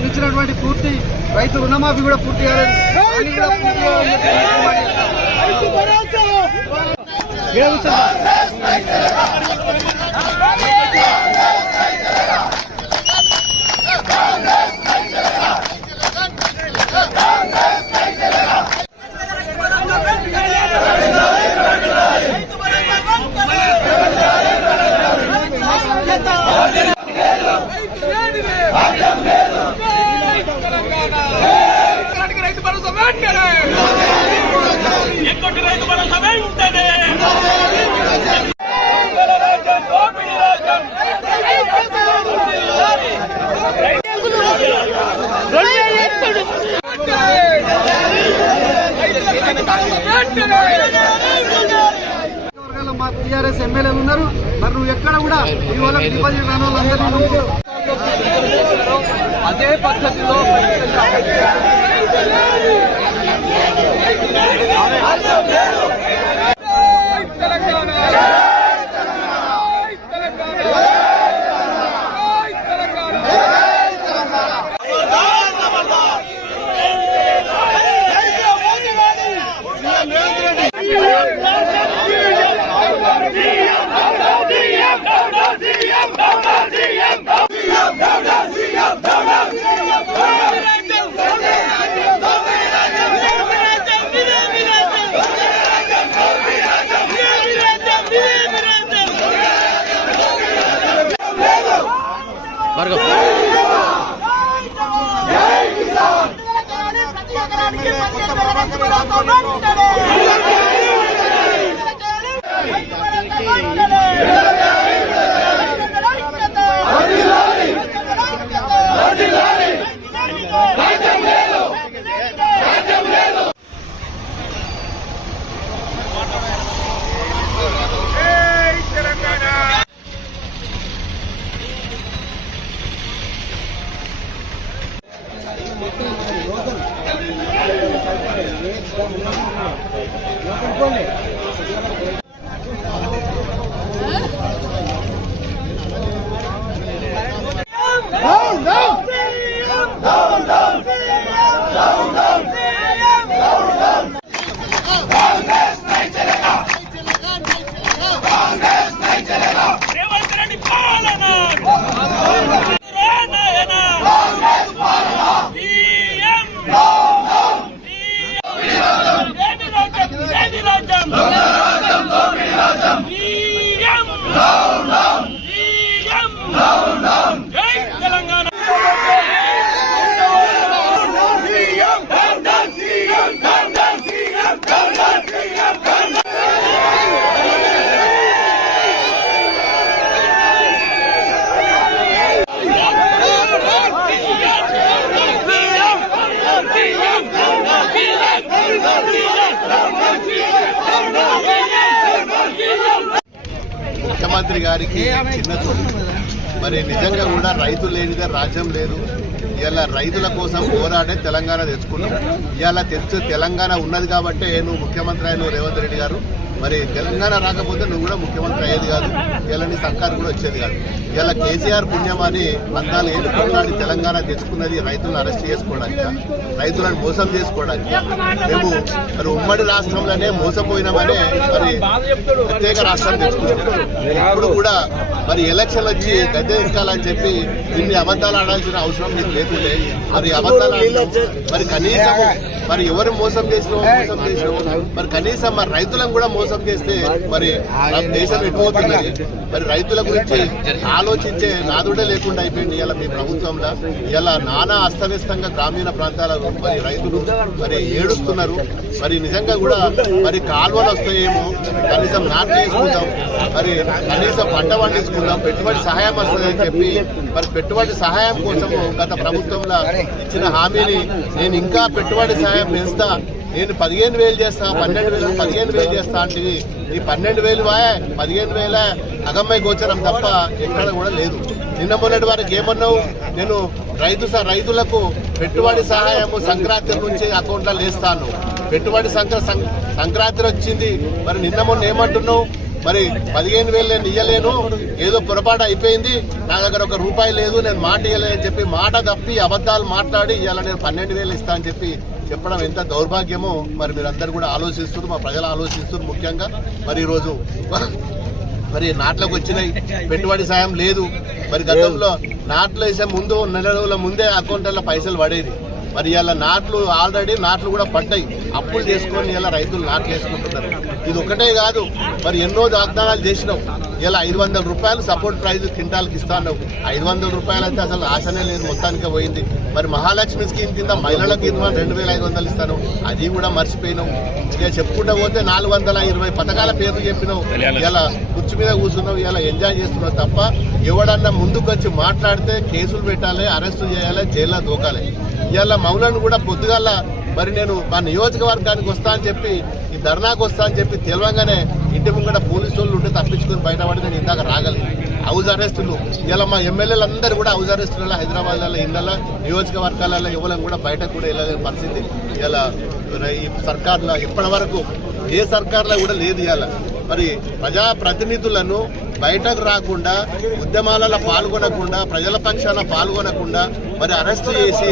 కూడా పూర్తి కాలేదు అవి కూడా పూర్తి రైతు భరోసా వెంటనే ఎక్కడి రైతు భరోసా వెంటనే రాజ్యం దోపిడీ రాజ్యం వర్గాల్లో మా టీఆర్ఎస్ ఎమ్మెల్యేలు ఉన్నారు మరి నువ్వు ఎక్కడ కూడా ఈ వాళ్ళకి డిపాజిట్ రాని వాళ్ళందరినీ అదే పద్ధతిలో Yeah. తెలంగాణ తెలంగాణ తెలంగాణ రేవంత్ ముఖ్యమంత్రి గారికి చిన్న చూపు. మరి నిజంగా కూడా రైతు లేనిదే రాజ్యం లేదు. ఇవాళ రైతుల కోసం పోరాడే తెలంగాణ తెచ్చుకున్నాం. ఇవాళ తెచ్చు తెలంగాణ ఉన్నది కాబట్టే నువ్వు ముఖ్యమంత్రి అయిన రేవంత్ రెడ్డి గారు. మరి తెలంగాణ రాకపోతే నువ్వు కూడా ముఖ్యమంత్రి అయ్యేది కాదు. ఇలా నీ సర్కారు కూడా వచ్చేది కాదు. ఇలా కేసీఆర్ పుణ్యం అని పద్నాలుగు ఏళ్ళు తెలంగాణ తెచ్చుకున్నది రైతులను అరెస్ట్ చేసుకోవడానికి? రైతులను మోసం చేసుకోవడానికి? మేము మరి ఉమ్మడి రాష్ట్రంలోనే మోసపోయినామనే మరి ప్రత్యేక రాష్ట్రం తెచ్చుకున్నాం ఇప్పుడు కూడా మరి ఎలక్షన్ వచ్చి గద్దె ఎక్కాలని చెప్పి ఇన్ని అబద్ధాలు ఆడాల్సిన అవసరం మీకు లేకుండే. మరి అబద్ధాలు మరి కనీసం మరి ఎవరు మోసం చేసినా మోసం చేసినా మరి కనీసం మరి రైతులను కూడా మోసం చేస్తే మరి దేశం ఎటుపోతున్నది? మరి రైతుల గురించి ఆలోచించే నాదుడే లేకుండా అయిపోయింది ఇలా మీ ప్రభుత్వంలో. ఇలా నానా అస్తవ్యస్తంగా గ్రామీణ ప్రాంతాల మరి రైతులు మరి ఏడుస్తున్నారు. మరి నిజంగా కూడా మరి కాలువలు వస్తాయేమో కనీసం నాట్లు వేసుకుందాం మరి కనీసం పంట పండించుకుందాం పెట్టుబడి సహాయం వస్తుందని చెప్పి మరి పెట్టుబడి సహాయం కోసం గత ప్రభుత్వంలో ఇచ్చిన హామీని నేను ఇంకా పెట్టుబడి సహాయం పెంచుతా నేను పదిహేను వేలు చేస్తా పన్నెండు వేలు పదిహేను వేలు చేస్తా అంటే ఈ పన్నెండు వేలు వాయే పదిహేను వేల అగమ్మాయి గోచరం తప్ప ఎక్కడ కూడా లేదు. నిన్న మొన్నటి వారికి ఏమన్నావు? నేను రైతు రైతులకు పెట్టుబడి సహాయము సంక్రాంతి నుంచి అకౌంట్లో వేస్తాను పెట్టుబడి సంక్ర సంక్రాంతి వచ్చింది. మరి నిన్న మొన్న ఏమంటున్నావు? మరి పదిహేను వేలు నేను ఇయ్యలేను. ఏదో పొరపాటు అయిపోయింది. నా దగ్గర ఒక రూపాయి లేదు. నేను మాట ఇయ్యలేదని చెప్పి మాట తప్పి అబద్ధాలు మాట్లాడి ఇవాళ నేను పన్నెండు వేలు ఇస్తా అని చెప్పి చెప్పడం ఎంత దౌర్భాగ్యమో మరి మీరందరూ కూడా ఆలోచిస్తున్నారు మా ప్రజలు ఆలోచిస్తున్నారు ముఖ్యంగా. మరి ఈరోజు మరి నాట్లకు వచ్చినాయి పెట్టుబడి సాయం లేదు. మరి గతంలో నాట్లు వేసే ముందు నెల రోజుల ముందే అకౌంట్లలో పైసలు పడేది. మరి ఇలా నాట్లు ఆల్రెడీ నాట్లు కూడా పడ్డాయి. అప్పులు చేసుకొని ఇలా రైతులు నాట్లు వేసుకుంటున్నారు. ఇది ఒకటే కాదు మరి ఎన్నో వాగ్దానాలు చేసినావు. ఇలా ఐదు వందల రూపాయలు సపోర్ట్ ప్రైజ్ క్వింటాల్కి ఇస్తాను ఐదు వందల రూపాయలు అయితే అసలు ఆశనే లేదు మొత్తానికి పోయింది. మరి మహాలక్ష్మి స్కీమ్ కింద మహిళలకు ఇరవై రెండు వేల ఐదు వందలు ఇస్తాను. అది కూడా మర్చిపోయినావు. ఇక చెప్పుకుంటూ పోతే నాలుగు వందల ఇరవై పథకాల పేర్లు చెప్పినావు. ఇలా కుర్చీ మీద కూర్చున్నావు ఇలా ఎంజాయ్ చేస్తున్నావు తప్ప ఎవడన్నా ముందుకు వచ్చి మాట్లాడితే కేసులు పెట్టాలి అరెస్టు చేయాలి జైల్లో దూకాలి. ఇలా మౌలను కూడా పొద్దుగాల మరి నేను మా నియోజకవర్గానికి వస్తా అని చెప్పి ఈ ధర్నాకు వస్తా అని చెప్పి తెలవంగానే ఇంటి ముంగట పోలీసు వాళ్ళు ఉంటే తప్పించుకుని బయటపడి నేను ఇందాక రాగలి హౌస్ అరెస్టులు. ఇలా మా ఎమ్మెల్యేలు అందరూ కూడా హౌస్ అరెస్టులలో హైదరాబాద్లలో ఇందల నియోజకవర్గాలలో ఇవ్వడం కూడా బయటకు కూడా వెళ్ళలేని పరిస్థితి. ఇలా ఈ సర్కార్లో ఇప్పటి వరకు ఏ సర్కార్లో కూడా లేదు ఇవాళ మరి ప్రజా ప్రతినిధులను బయటకు రాకుండా ఉద్యమాలలో పాల్గొనకుండా ప్రజల పక్షాన పాల్గొనకుండా మరి అరెస్ట్ చేసి